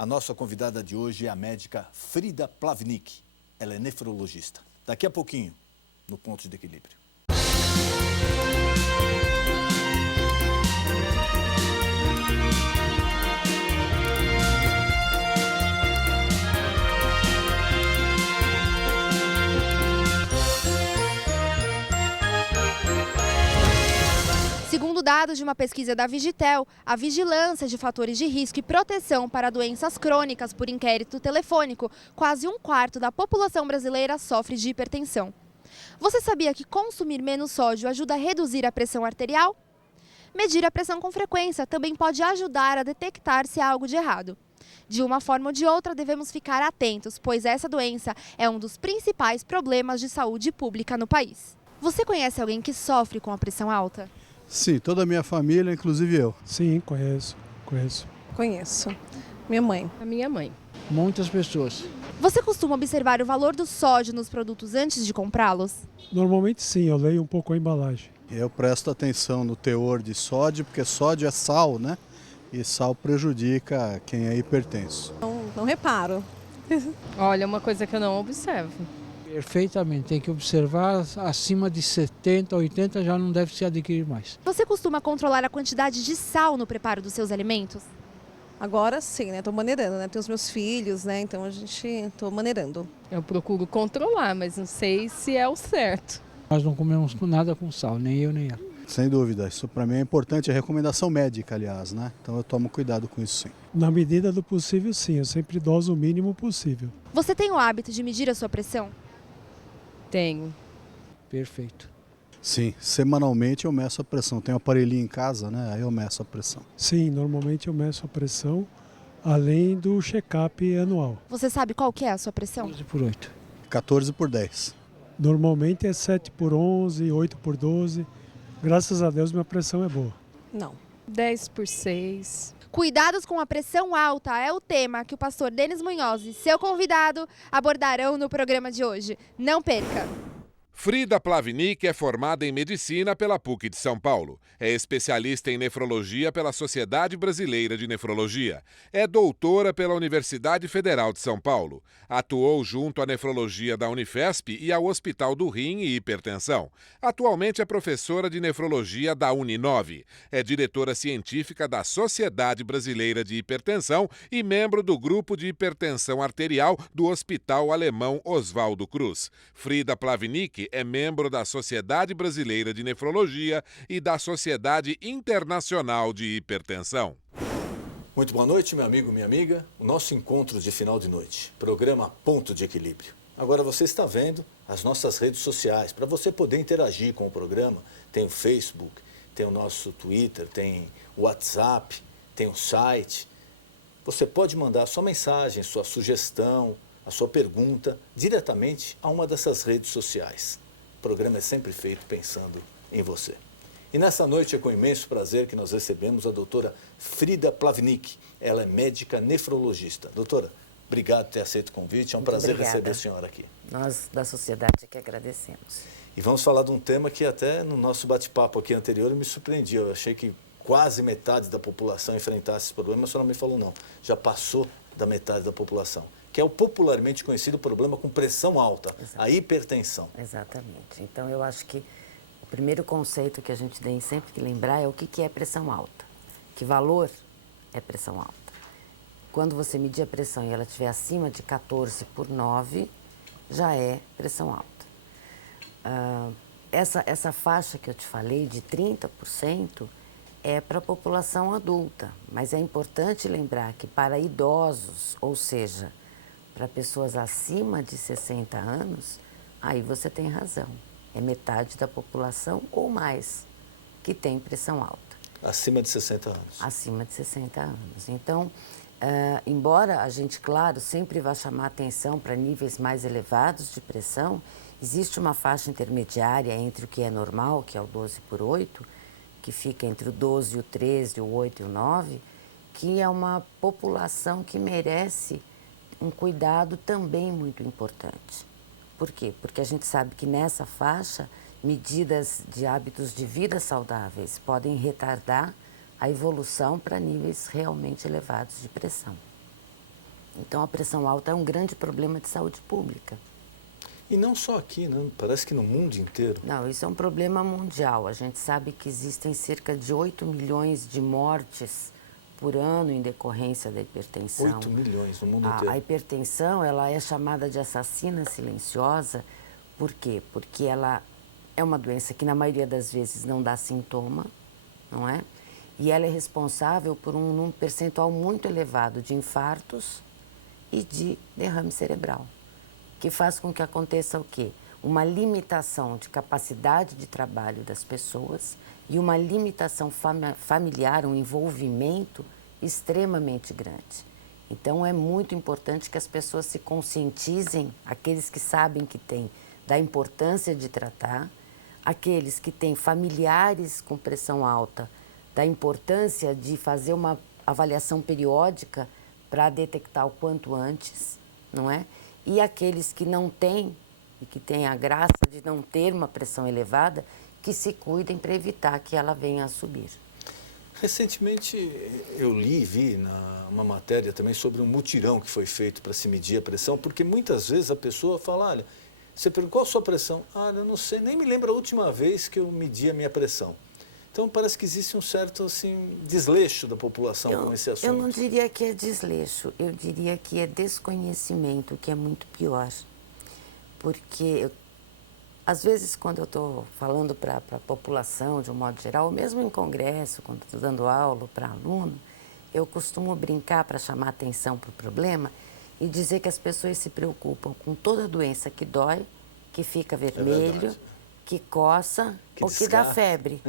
A nossa convidada de hoje é a médica Frida Plavnik. Ela é nefrologista. Daqui a pouquinho, no Ponto de Equilíbrio. Segundo dados de uma pesquisa da Vigitel, a vigilância de fatores de risco e proteção para doenças crônicas por inquérito telefônico, quase um quarto da população brasileira sofre de hipertensão. Você sabia que consumir menos sódio ajuda a reduzir a pressão arterial? Medir a pressão com frequência também pode ajudar a detectar se há algo de errado. De uma forma ou de outra, devemos ficar atentos, pois essa doença é um dos principais problemas de saúde pública no país. Você conhece alguém que sofre com a pressão alta? Sim, toda a minha família, inclusive eu. Sim, conheço. Conheço. Minha mãe. A minha mãe. Muitas pessoas. Você costuma observar o valor do sódio nos produtos antes de comprá-los? Normalmente sim, eu leio um pouco a embalagem. Eu presto atenção no teor de sódio, porque sódio é sal, né? E sal prejudica quem é hipertenso. Não reparo. Olha, uma coisa que eu não observo. Perfeitamente, tem que observar, acima de 70, 80 já não deve se adquirir mais. Você costuma controlar a quantidade de sal no preparo dos seus alimentos? Agora sim, né? Tô maneirando, né? Tenho os meus filhos, né? Então tô maneirando. Eu procuro controlar, mas não sei se é o certo. Nós não comemos nada com sal, nem eu nem ela. Sem dúvida, isso para mim é importante, é recomendação médica, aliás, né? Então eu tomo cuidado com isso sim. Na medida do possível, sim, eu sempre doso o mínimo possível. Você tem o hábito de medir a sua pressão? Tenho. Perfeito. Sim, semanalmente eu meço a pressão. Tenho um aparelhinho em casa, né? Aí eu meço a pressão. Sim, normalmente eu meço a pressão, além do check-up anual. Você sabe qual que é a sua pressão? 12 por 8. 14 por 10. Normalmente é 7 por 11, 8 por 12. Graças a Deus minha pressão é boa. Não. 10 por 6. Cuidados com a pressão alta é o tema que o pastor Denis Munhoz e seu convidado abordarão no programa de hoje. Não perca! Frida Plavnik é formada em medicina pela PUC de São Paulo. É especialista em nefrologia pela Sociedade Brasileira de Nefrologia. É doutora pela Universidade Federal de São Paulo. Atuou junto à nefrologia da Unifesp e ao Hospital do Rim e Hipertensão. Atualmente é professora de nefrologia da Uninove. É diretora científica da Sociedade Brasileira de Hipertensão e membro do Grupo de Hipertensão Arterial do Hospital Alemão Oswaldo Cruz. Frida Plavnik é membro da Sociedade Brasileira de Nefrologia e da Sociedade Internacional de Hipertensão. Muito boa noite, meu amigo, minha amiga. O nosso encontro de final de noite, programa Ponto de Equilíbrio. Agora você está vendo as nossas redes sociais. Para você poder interagir com o programa, tem o Facebook, tem o nosso Twitter, tem o WhatsApp, tem o site. Você pode mandar sua mensagem, sua sugestão, a sua pergunta diretamente a uma dessas redes sociais. O programa é sempre feito pensando em você. E nessa noite é com imenso prazer que nós recebemos a doutora Frida Plavnik. Ela é médica nefrologista. Doutora, obrigado por ter aceito o convite. É um prazer receber a senhora aqui. Nós da sociedade é que agradecemos. E vamos falar de um tema que até no nosso bate-papo aqui anterior me surpreendia. Eu achei que quase metade da população enfrentasse esse problema, mas a senhora me falou não. Já passou da metade da população, que é o popularmente conhecido problema com pressão alta, a hipertensão. Exatamente. Então, eu acho que o primeiro conceito que a gente tem sempre que lembrar é o que é pressão alta. Que valor é pressão alta? Quando você medir a pressão e ela estiver acima de 14 por 9, já é pressão alta. Essa faixa que eu te falei, de 30%, é para a população adulta. Mas é importante lembrar que para idosos, ou seja, para pessoas acima de 60 anos, aí você tem razão. É metade da população ou mais que tem pressão alta. Acima de 60 anos. Acima de 60 anos. Então, embora a gente, claro, sempre vá chamar atenção para níveis mais elevados de pressão, existe uma faixa intermediária entre o que é normal, que é o 12 por 8, que fica entre o 12 e o 13, o 8 e o 9, que é uma população que merece um cuidado também muito importante. Por quê? Porque a gente sabe que nessa faixa, medidas de hábitos de vida saudáveis podem retardar a evolução para níveis realmente elevados de pressão. Então, a pressão alta é um grande problema de saúde pública. E não só aqui, né? Parece que no mundo inteiro. Não, isso é um problema mundial. A gente sabe que existem cerca de 8 milhões de mortes por ano em decorrência da hipertensão. 8 milhões no mundo inteiro. A hipertensão, ela é chamada de assassina silenciosa. Por quê? Porque ela é uma doença que, na maioria das vezes, não dá sintoma, não é? E ela é responsável por um percentual muito elevado de infartos e de derrame cerebral, que faz com que aconteça o quê? Uma limitação de capacidade de trabalho das pessoas e uma limitação familiar, um envolvimento extremamente grande. Então, é muito importante que as pessoas se conscientizem, aqueles que sabem que têm, da importância de tratar, aqueles que têm familiares com pressão alta, da importância de fazer uma avaliação periódica para detectar o quanto antes, não é? E aqueles que não têm, e que têm a graça de não ter uma pressão elevada, que se cuidem para evitar que ela venha a subir. Recentemente eu li e vi uma matéria também sobre um mutirão que foi feito para se medir a pressão, porque muitas vezes a pessoa fala, olha, você pergunta qual a sua pressão? Ah, eu não sei, nem me lembro a última vez que eu medi a minha pressão. Então parece que existe um certo assim, desleixo da população com esse assunto. Eu não diria que é desleixo, eu diria que é desconhecimento, que é muito pior. Porque, às vezes, quando eu estou falando para a população, de um modo geral, ou mesmo em congresso, quando estou dando aula para aluno, eu costumo brincar para chamar atenção para o problema e dizer que as pessoas se preocupam com toda doença que dói, que fica vermelho, que coça ou que dá febre.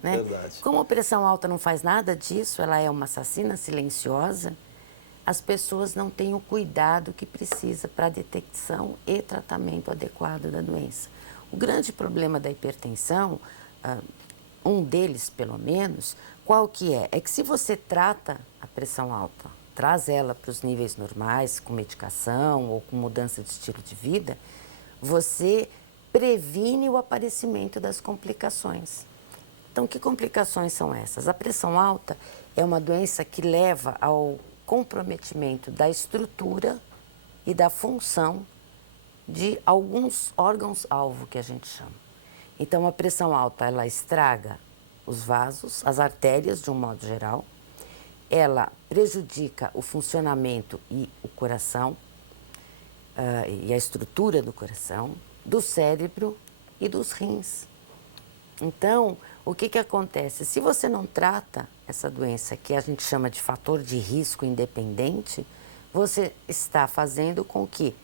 Né? Verdade. Como a pressão alta não faz nada disso, ela é uma assassina silenciosa, as pessoas não têm o cuidado que precisa para a detecção e tratamento adequado da doença. O grande problema da hipertensão, um deles pelo menos, qual que é? É que se você trata a pressão alta, traz ela para os níveis normais, com medicação ou com mudança de estilo de vida, você previne o aparecimento das complicações. Então, que complicações são essas? A pressão alta é uma doença que leva ao comprometimento da estrutura e da função de alguns órgãos-alvo que a gente chama. Então, a pressão alta, ela estraga os vasos, as artérias, de um modo geral, ela prejudica o funcionamento e o coração, e a estrutura do coração, do cérebro e dos rins. Então, o que acontece? Se você não trata essa doença, que a gente chama de fator de risco independente, você está fazendo com que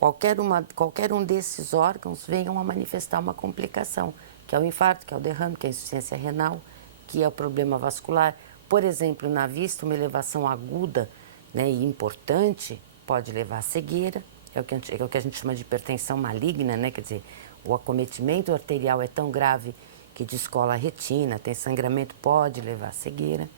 qualquer um desses órgãos venham a manifestar uma complicação, que é o infarto, que é o derrame, que é a insuficiência renal, que é o problema vascular. Por exemplo, na vista, uma elevação aguda, né, e importante pode levar à cegueira, é o que a gente chama de hipertensão maligna, né? Quer dizer, o acometimento arterial é tão grave que descola a retina, tem sangramento, pode levar à cegueira,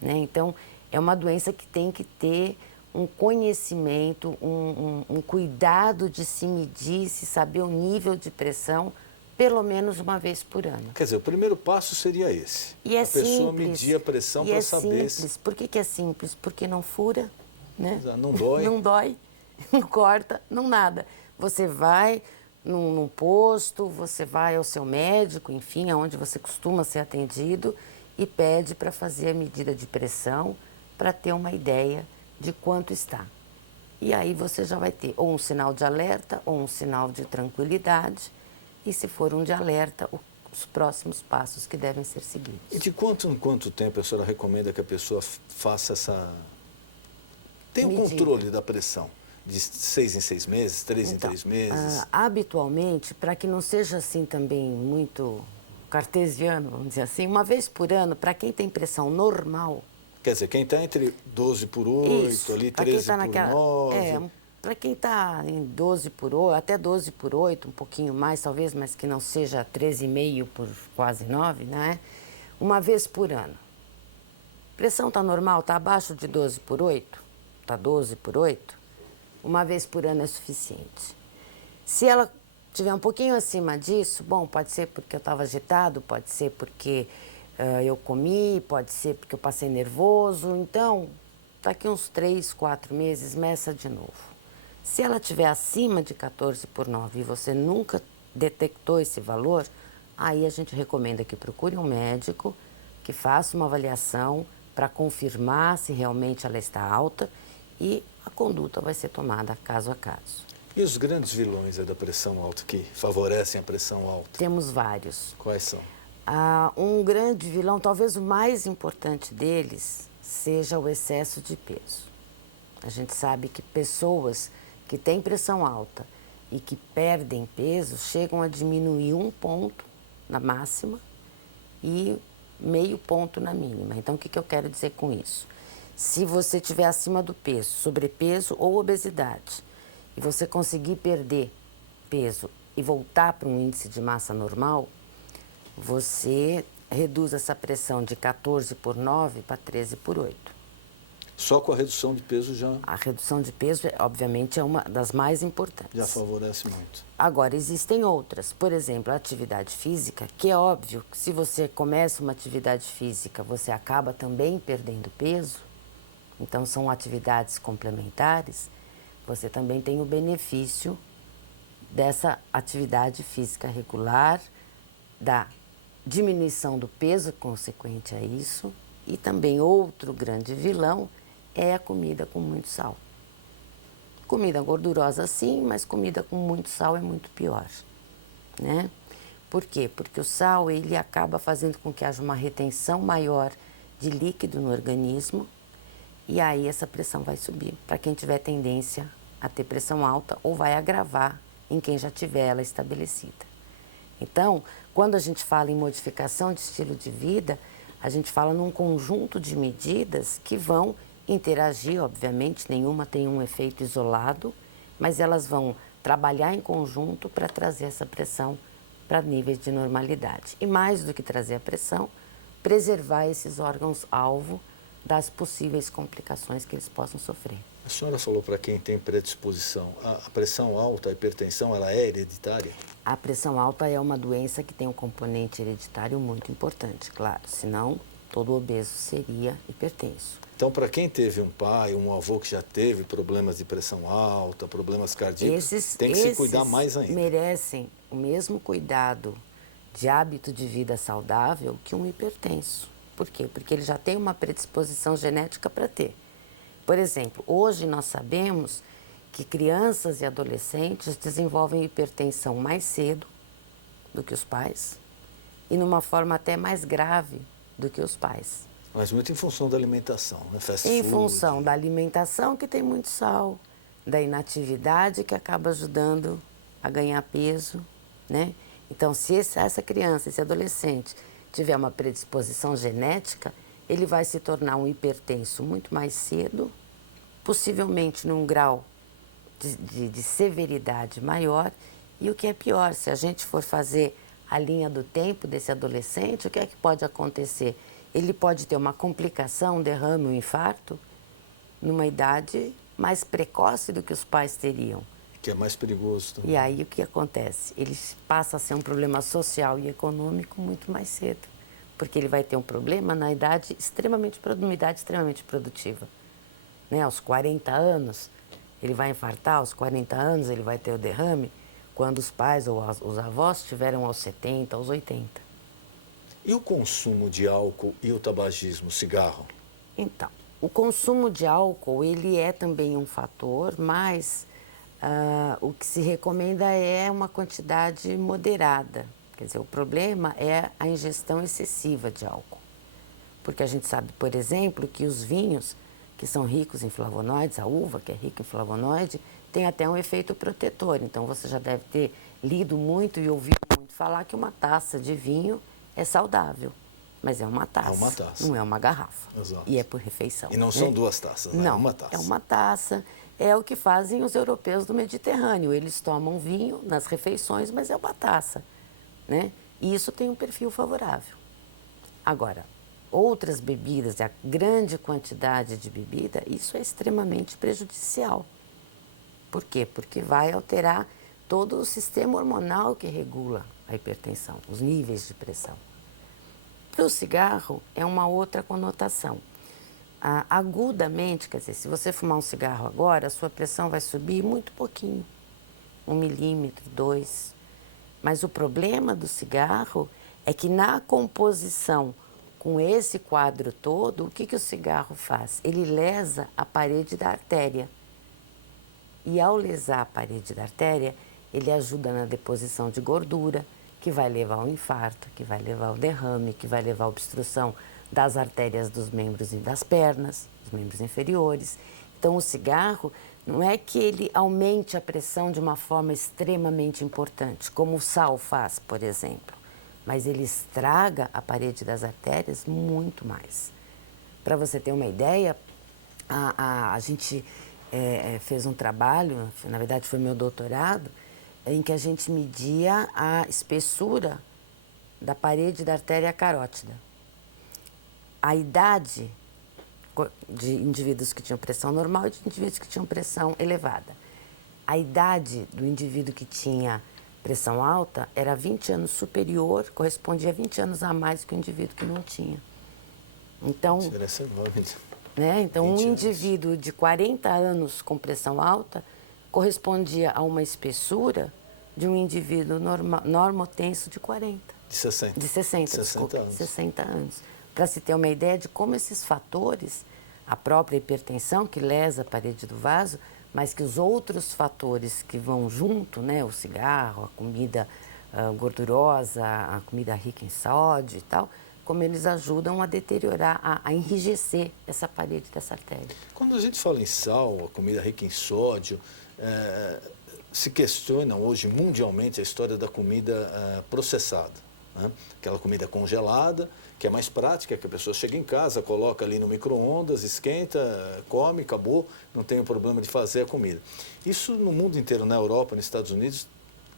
né? Então, é uma doença que tem que ter um conhecimento, um cuidado de se medir, se saber o nível de pressão, pelo menos uma vez por ano. Quer dizer, o primeiro passo seria esse. E é a pessoa simples, medir a pressão para saber simples. Por que é simples? Porque não fura, né? Não dói. Não dói, não corta, não nada. Você vai num posto, você vai ao seu médico, enfim, aonde você costuma ser atendido e pede para fazer a medida de pressão para ter uma ideia de quanto está. E aí você já vai ter ou um sinal de alerta ou um sinal de tranquilidade. E se for um de alerta, os próximos passos que devem ser seguidos. E de quanto em quanto tempo a senhora recomenda que a pessoa faça essa... Tenha um controle da pressão? De 6 em 6 meses, 3 em 3 meses? Habitualmente, para que não seja assim também muito cartesiano, vamos dizer assim, uma vez por ano, para quem tem pressão normal... Quer dizer, quem está entre 12 por 8, isso, ali 13 por 9... Para quem está em 12 por 8, até 12 por 8, um pouquinho mais talvez, mas que não seja 13,5 por quase 9, né? Uma vez por ano. Pressão está normal, está abaixo de 12 por 8, está 12 por 8, uma vez por ano é suficiente. Se ela tiver um pouquinho acima disso, bom, pode ser porque eu estava agitado, pode ser porque eu comi, pode ser porque eu passei nervoso, então daqui uns 3, 4 meses, meça de novo. Se ela estiver acima de 14/9 e você nunca detectou esse valor, aí a gente recomenda que procure um médico, que faça uma avaliação para confirmar se realmente ela está alta e a conduta vai ser tomada caso a caso. E os grandes vilões da pressão alta que favorecem a pressão alta? Temos vários. Quais são? Um grande vilão, talvez o mais importante deles, seja o excesso de peso. A gente sabe que pessoas que têm pressão alta e que perdem peso chegam a diminuir 1 ponto na máxima e meio ponto na mínima. Então, o que eu quero dizer com isso? Se você estiver acima do peso, sobrepeso ou obesidade, e você conseguir perder peso e voltar para um índice de massa normal, você reduz essa pressão de 14/9 para 13/8. Só com a redução de peso já... A redução de peso, obviamente, é uma das mais importantes. Já favorece muito. Agora, existem outras. Por exemplo, a atividade física, que é óbvio que se você começa uma atividade física, você acaba também perdendo peso. Então, são atividades complementares. Você também tem o benefício dessa atividade física regular, da diminuição do peso consequente a isso. E também outro grande vilão é a comida com muito sal. Comida gordurosa sim, mas comida com muito sal é muito pior, né? Por quê? Porque o sal, ele acaba fazendo com que haja uma retenção maior de líquido no organismo e aí essa pressão vai subir para quem tiver tendência a ter pressão alta ou vai agravar em quem já tiver ela estabelecida. Então, quando a gente fala em modificação de estilo de vida, a gente fala num conjunto de medidas que vão interagir, obviamente, nenhuma tem um efeito isolado, mas elas vão trabalhar em conjunto para trazer essa pressão para níveis de normalidade. E mais do que trazer a pressão, preservar esses órgãos-alvo das possíveis complicações que eles possam sofrer. A senhora falou para quem tem predisposição, a pressão alta, a hipertensão, ela é hereditária? A pressão alta é uma doença que tem um componente hereditário muito importante, claro, senão todo obeso seria hipertenso. Então, para quem teve um pai, um avô que já teve problemas de pressão alta, problemas cardíacos, tem que se cuidar mais ainda. Merecem o mesmo cuidado de hábito de vida saudável que um hipertenso. Por quê? Porque ele já tem uma predisposição genética para ter. Por exemplo, hoje nós sabemos que crianças e adolescentes desenvolvem hipertensão mais cedo do que os pais e numa forma até mais grave do que os pais. Mas muito em função da alimentação, né? Fast Em food. função da alimentação, que tem muito sal, da inatividade, que acaba ajudando a ganhar peso, né? Então, se essa criança, esse adolescente, tiver uma predisposição genética, ele vai se tornar um hipertenso muito mais cedo, possivelmente num grau de severidade maior. E o que é pior, se a gente for fazer a linha do tempo desse adolescente, o que é que pode acontecer? Ele pode ter uma complicação, um derrame, um infarto, numa idade mais precoce do que os pais teriam. Que é mais perigoso também. E aí o que acontece? Ele passa a ser um problema social e econômico muito mais cedo, porque ele vai ter um problema na idade numa idade extremamente produtiva. Né? Aos 40 anos, ele vai infartar, aos 40 anos ele vai ter o derrame, quando os pais ou os avós tiveram aos 70, aos 80. E o consumo de álcool e o tabagismo, cigarro? Então, o consumo de álcool, ele é também um fator, mas o que se recomenda é uma quantidade moderada. Quer dizer, o problema é a ingestão excessiva de álcool. Porque a gente sabe, por exemplo, que os vinhos, que são ricos em flavonoides, a uva, que é rica em flavonoide, tem até um efeito protetor. Então, você já deve ter lido muito e ouvido muito falar que uma taça de vinho é saudável. Mas é uma taça. É uma taça. Não é uma garrafa. Exato. E é por refeição. E não são duas taças, né? Não, é uma taça. É uma taça. É o que fazem os europeus do Mediterrâneo. Eles tomam vinho nas refeições, mas é uma taça, né? E isso tem um perfil favorável. Agora, outras bebidas, a grande quantidade de bebida, isso é extremamente prejudicial. Por quê? Porque vai alterar todo o sistema hormonal que regula a hipertensão, os níveis de pressão. Para o cigarro, é uma outra conotação. agudamente, quer dizer, se você fumar um cigarro agora, a sua pressão vai subir muito pouquinho, 1 milímetro, 2. Mas o problema do cigarro é que na composição com esse quadro todo, o que o cigarro faz? Ele lesa a parede da artéria. E ao lesar a parede da artéria, ele ajuda na deposição de gordura, que vai levar ao infarto, que vai levar ao derrame, que vai levar à obstrução das artérias dos membros e das pernas, dos membros inferiores. Então, o cigarro não é que ele aumente a pressão de uma forma extremamente importante, como o sal faz, por exemplo, mas ele estraga a parede das artérias muito mais. Para você ter uma ideia, a gente fez um trabalho, na verdade foi meu doutorado, em que a gente media a espessura da parede da artéria carótida. A idade de indivíduos que tinham pressão normal e de indivíduos que tinham pressão elevada. A idade do indivíduo que tinha pressão alta era 20 anos superior, correspondia a 20 anos a mais que o indivíduo que não tinha. Então, né? Então, um indivíduo de 40 anos com pressão alta correspondia a uma espessura de um indivíduo normotenso de 40. De 60. De 60, desculpa, anos. 60 anos. Para se ter uma ideia de como esses fatores, a própria hipertensão que lesa a parede do vaso, mas que os outros fatores que vão junto, né, o cigarro, a comida gordurosa, a comida rica em sódio e tal, como eles ajudam a deteriorar, a enrijecer essa parede dessa artéria. Quando a gente fala em sal, a comida rica em sódio, se questiona hoje mundialmente a história da comida processada, né? Aquela comida congelada, que é mais prática, que a pessoa chega em casa, coloca ali no micro-ondas, esquenta, come, acabou, não tem o problema de fazer a comida. Isso no mundo inteiro, na Europa, nos Estados Unidos,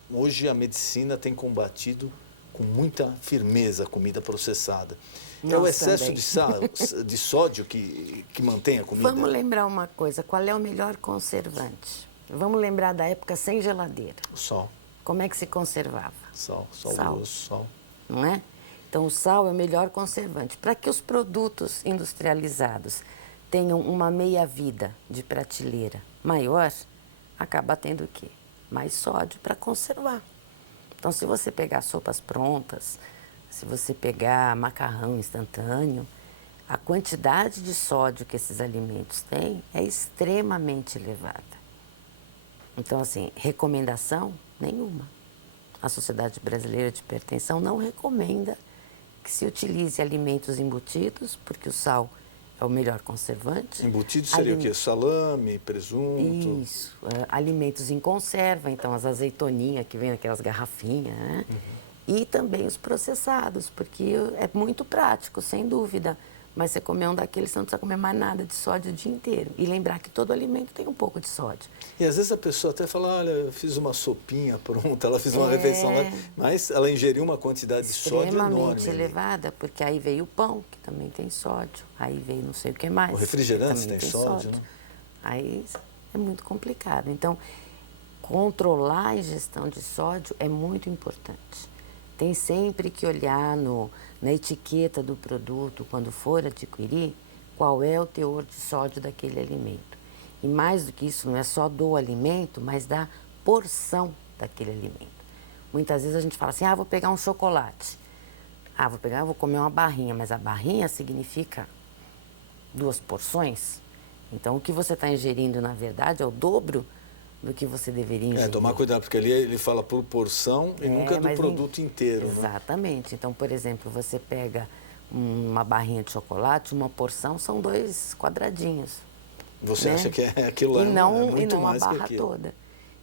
hoje a medicina tem combatido com muita firmeza a comida processada. É o excesso de sódio que mantém a comida? Vamos lembrar uma coisa, qual é o melhor conservante? Vamos lembrar da época sem geladeira. O sal. Como é que se conservava? Sal grosso, sal. Não é? Então, o sal é o melhor conservante. Para que os produtos industrializados tenham uma meia-vida de prateleira maior, acaba tendo o quê? Mais sódio para conservar. Então, se você pegar sopas prontas, se você pegar macarrão instantâneo, a quantidade de sódio que esses alimentos têm é extremamente elevada. Então, assim, recomendação nenhuma. A Sociedade Brasileira de Hipertensão não recomenda que se utilize alimentos embutidos, porque o sal é o melhor conservante. Embutido seria o quê? Salame, presunto? Isso. Alimentos em conserva, então as azeitoninhas que vem naquelas garrafinhas, né? E também os processados, porque é muito prático, sem dúvida. Mas você comer um daqueles, você não precisa comer mais nada de sódio o dia inteiro. E lembrar que todo alimento tem um pouco de sódio. E às vezes a pessoa até fala, olha, eu fiz uma sopinha pronta, ela fez uma refeição, mas ela ingeriu uma quantidade de sódio enorme. Extremamente elevada, porque aí veio o pão, que também tem sódio. Aí veio não sei o que mais. O refrigerante tem sódio, né? Aí é muito complicado. Então, controlar a ingestão de sódio é muito importante. Tem sempre que olhar na etiqueta do produto, quando for adquirir, qual é o teor de sódio daquele alimento. E mais do que isso, não é só do alimento, mas da porção daquele alimento. Muitas vezes a gente fala assim, vou pegar um chocolate. Vou comer uma barrinha, mas a barrinha significa 2 porções. Então, o que você está ingerindo, na verdade, é o dobro do que você deveria ingerir. Tomar cuidado, porque ali ele fala por porção e nunca do produto inteiro. Exatamente. Né? Então, por exemplo, você pega uma barrinha de chocolate, uma porção são 2 quadradinhos. Você acha que é aquilo lá? E não, é muito a mais barra que aquilo. toda.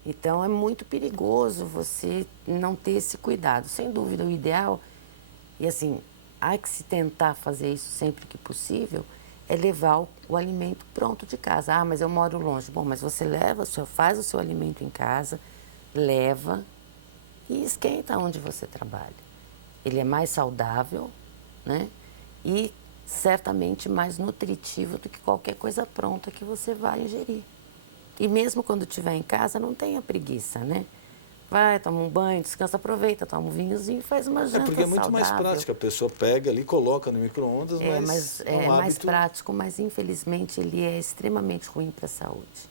Então, é muito perigoso você não ter esse cuidado. Sem dúvida, o ideal, e assim, há que se tentar fazer isso sempre que possível, é levar o alimento pronto de casa. Mas eu moro longe. Bom, mas você faz o seu alimento em casa, leva e esquenta onde você trabalha. Ele é mais saudável, né? E certamente mais nutritivo do que qualquer coisa pronta que você vai ingerir. E mesmo quando estiver em casa, não tenha preguiça, né? Vai, toma um banho, descansa, aproveita, toma um vinhozinho e faz uma janta Porque é muito mais saudável. prático, a pessoa pega ali, coloca no micro-ondas, Mas é um é mais hábito... prático, mas infelizmente ele é extremamente ruim para a saúde.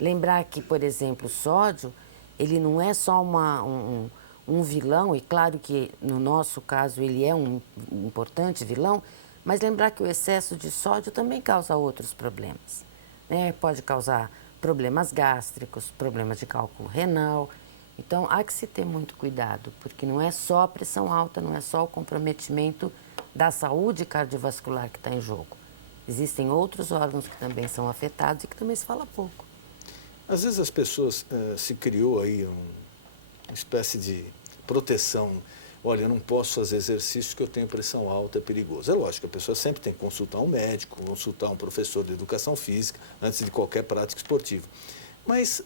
Lembrar que, por exemplo, o sódio, ele não é só um vilão, e claro que no nosso caso ele é um importante vilão, mas lembrar que o excesso de sódio também causa outros problemas, né? Pode causar problemas gástricos, problemas de cálculo renal. Então, há que se ter muito cuidado, porque não é só a pressão alta, não é só o comprometimento da saúde cardiovascular que está em jogo. Existem outros órgãos que também são afetados e que também se fala pouco. Às vezes as pessoas se criou aí uma espécie de proteção. Olha, eu não posso fazer exercício porque eu tenho pressão alta, é perigoso. É lógico, a pessoa sempre tem que consultar um médico, consultar um professor de educação física antes de qualquer prática esportiva. Mas,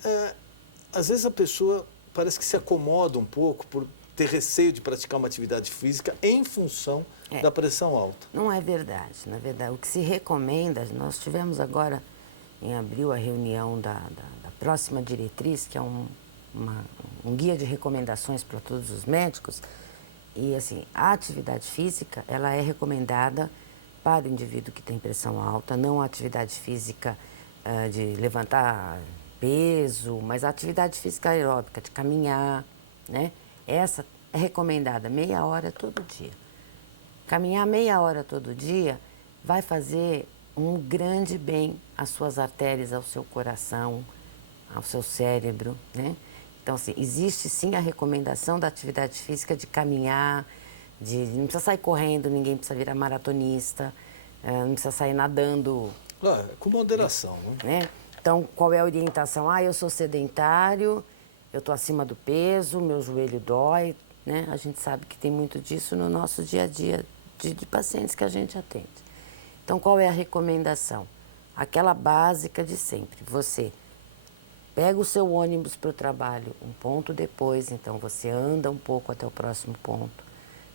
às vezes a pessoa parece que se acomoda um pouco por ter receio de praticar uma atividade física em função da pressão alta. Não é verdade. Na verdade, o que se recomenda, nós tivemos agora em abril a reunião da próxima diretriz, que é um guia de recomendações para todos os médicos. E assim, a atividade física, ela é recomendada para o indivíduo que tem pressão alta, não a atividade física de levantar peso, mas a atividade física aeróbica, de caminhar, né? Essa é recomendada meia hora todo dia. Caminhar meia hora todo dia vai fazer um grande bem às suas artérias, ao seu coração, ao seu cérebro, né? Então, assim, existe sim a recomendação da atividade física de caminhar, não precisa sair correndo, ninguém precisa virar maratonista, não precisa sair nadando. Claro, com moderação, né? Então, qual é a orientação? Eu sou sedentário, eu estou acima do peso, meu joelho dói, né? A gente sabe que tem muito disso no nosso dia a dia de pacientes que a gente atende. Então, qual é a recomendação? Aquela básica de sempre. Você pega o seu ônibus para o trabalho um ponto depois, então você anda um pouco até o próximo ponto.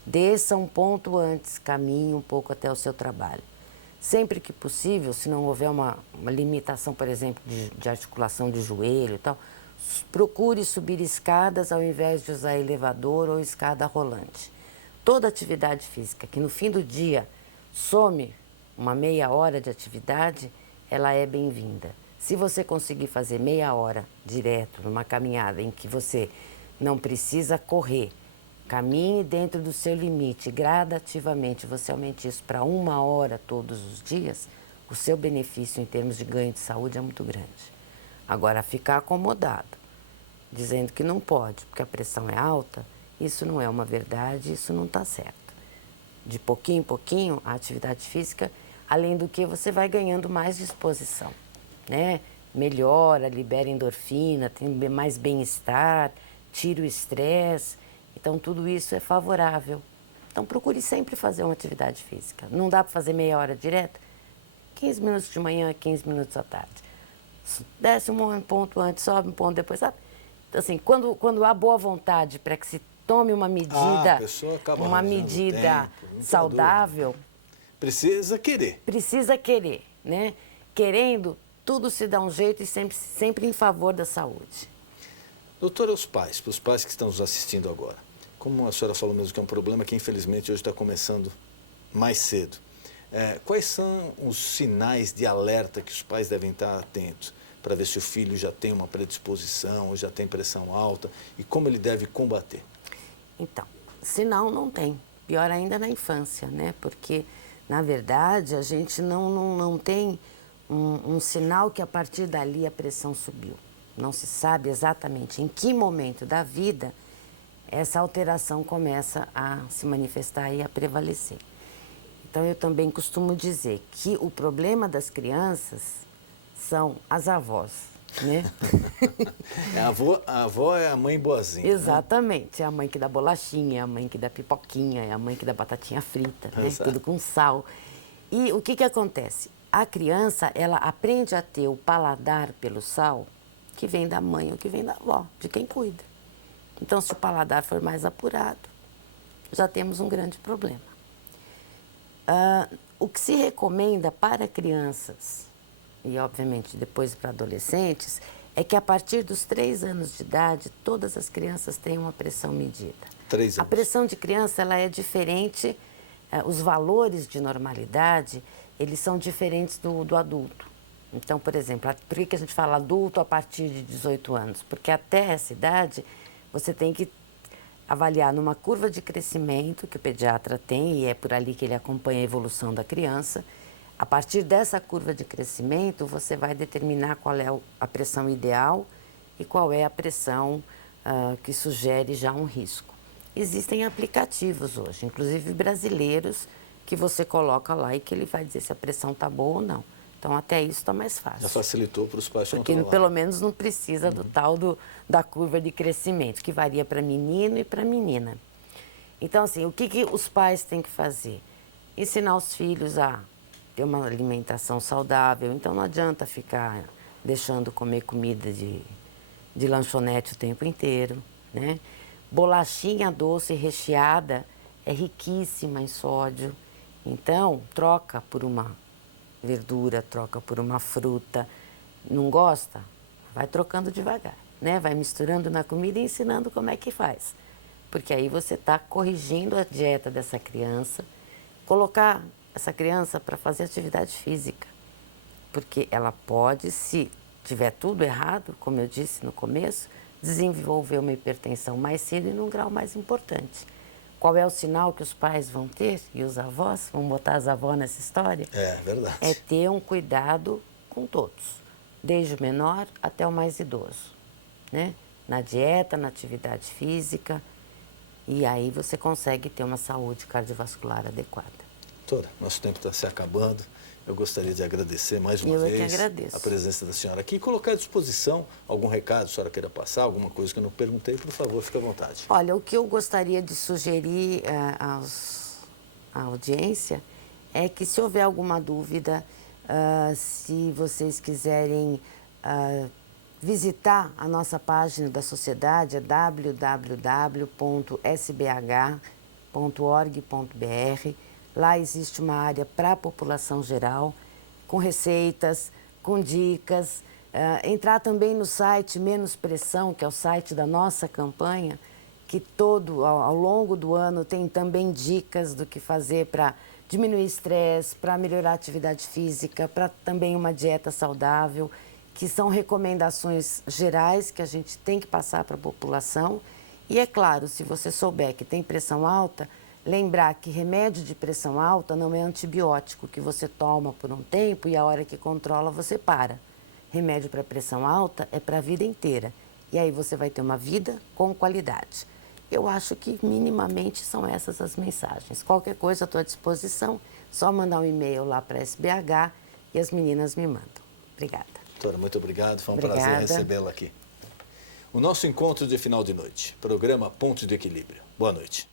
Desça um ponto antes, caminhe um pouco até o seu trabalho. Sempre que possível, se não houver uma limitação, por exemplo, de articulação de joelho e tal, procure subir escadas ao invés de usar elevador ou escada rolante. Toda atividade física que no fim do dia some uma meia hora de atividade, ela é bem-vinda. Se você conseguir fazer meia hora direto numa caminhada em que você não precisa correr, caminhe dentro do seu limite, gradativamente você aumente isso para 1 hora todos os dias, o seu benefício em termos de ganho de saúde é muito grande. Agora, ficar acomodado, dizendo que não pode, porque a pressão é alta, isso não é uma verdade, isso não está certo. De pouquinho em pouquinho, a atividade física, além do que você vai ganhando mais disposição, né? Melhora, libera endorfina, tem mais bem-estar, tira o estresse. Então, tudo isso é favorável. Então, procure sempre fazer uma atividade física. Não dá para fazer meia hora direto? 15 minutos de manhã, 15 minutos à tarde. Desce um ponto antes, sobe um ponto depois, sabe? Então, assim, quando há boa vontade para que se tome uma medida, saudável... Precisa querer. Precisa querer, né? Querendo, tudo se dá um jeito e sempre em favor da saúde. Doutora, para os pais que estão nos assistindo agora, como a senhora falou mesmo que é um problema que infelizmente hoje está começando mais cedo, quais são os sinais de alerta que os pais devem estar atentos para ver se o filho já tem uma predisposição, ou já tem pressão alta e como ele deve combater? Então, sinal não tem, pior ainda na infância, né? Porque, na verdade, a gente não tem um sinal que a partir dali a pressão subiu. Não se sabe exatamente em que momento da vida essa alteração começa a se manifestar e a prevalecer. Então, eu também costumo dizer que o problema das crianças são as avós, né? A avó é a mãe boazinha. Exatamente, né? É a mãe que dá bolachinha, é a mãe que dá pipoquinha, é a mãe que dá batatinha frita, né? Tudo com sal. E o que acontece? A criança, ela aprende a ter o paladar pelo sal que vem da mãe ou que vem da avó, de quem cuida. Então, se o paladar for mais apurado, já temos um grande problema. O que se recomenda para crianças, e obviamente depois para adolescentes, é que a partir dos 3 anos de idade, todas as crianças têm uma pressão medida. 3 anos. A pressão de criança ela é diferente, os valores de normalidade, eles são diferentes do adulto. Então, por exemplo, por que a gente fala adulto a partir de 18 anos? Porque até essa idade, você tem que avaliar numa curva de crescimento que o pediatra tem, e é por ali que ele acompanha a evolução da criança. A partir dessa curva de crescimento, você vai determinar qual é a pressão ideal e qual é a pressão que sugere já um risco. Existem aplicativos hoje, inclusive brasileiros, que você coloca lá e que ele vai dizer se a pressão está boa ou não. Então, até isso está mais fácil. Já facilitou para os pais porque controlar. pelo menos não precisa do tal da curva de crescimento, que varia para menino e para menina. Então, assim, o que os pais têm que fazer? Ensinar os filhos a ter uma alimentação saudável. Então, não adianta ficar deixando comer comida de lanchonete o tempo inteiro, né? Bolachinha doce recheada é riquíssima em sódio. Então, troca por uma verdura, troca por uma fruta. Não gosta? Vai trocando devagar, né? Vai misturando na comida e ensinando como é que faz. Porque aí você está corrigindo a dieta dessa criança, colocar essa criança para fazer atividade física. Porque ela pode, se tiver tudo errado, como eu disse no começo, desenvolver uma hipertensão mais cedo e num grau mais importante. Qual é o sinal que os pais vão ter e os avós, vão botar as avós nessa história? É verdade. É ter um cuidado com todos, desde o menor até o mais idoso, né? Na dieta, na atividade física, e aí você consegue ter uma saúde cardiovascular adequada. Doutora, nosso tempo está se acabando. Eu gostaria de agradecer mais uma Eu é que vez agradeço. a presença da senhora aqui e colocar à disposição algum recado, a senhora queira passar, alguma coisa que eu não perguntei, por favor, fique à vontade. Olha, o que eu gostaria de sugerir à audiência é que, se houver alguma dúvida, se vocês quiserem visitar a nossa página da sociedade, é www.sbh.org.br. Lá existe uma área para a população geral, com receitas, com dicas. Entrar também no site Menos Pressão, que é o site da nossa campanha, que ao longo do ano tem também dicas do que fazer para diminuir estresse, para melhorar a atividade física, para também uma dieta saudável, que são recomendações gerais que a gente tem que passar para a população. E é claro, se você souber que tem pressão alta, lembrar que remédio de pressão alta não é antibiótico que você toma por um tempo e a hora que controla você para. Remédio para pressão alta é para a vida inteira. E aí você vai ter uma vida com qualidade. Eu acho que minimamente são essas as mensagens. Qualquer coisa à tua disposição, só mandar um e-mail lá para a SBH e as meninas me mandam. Obrigada. Doutora, muito obrigado. Foi um Obrigada. prazer recebê-la aqui. O nosso encontro de final de noite. Programa Ponto de Equilíbrio. Boa noite.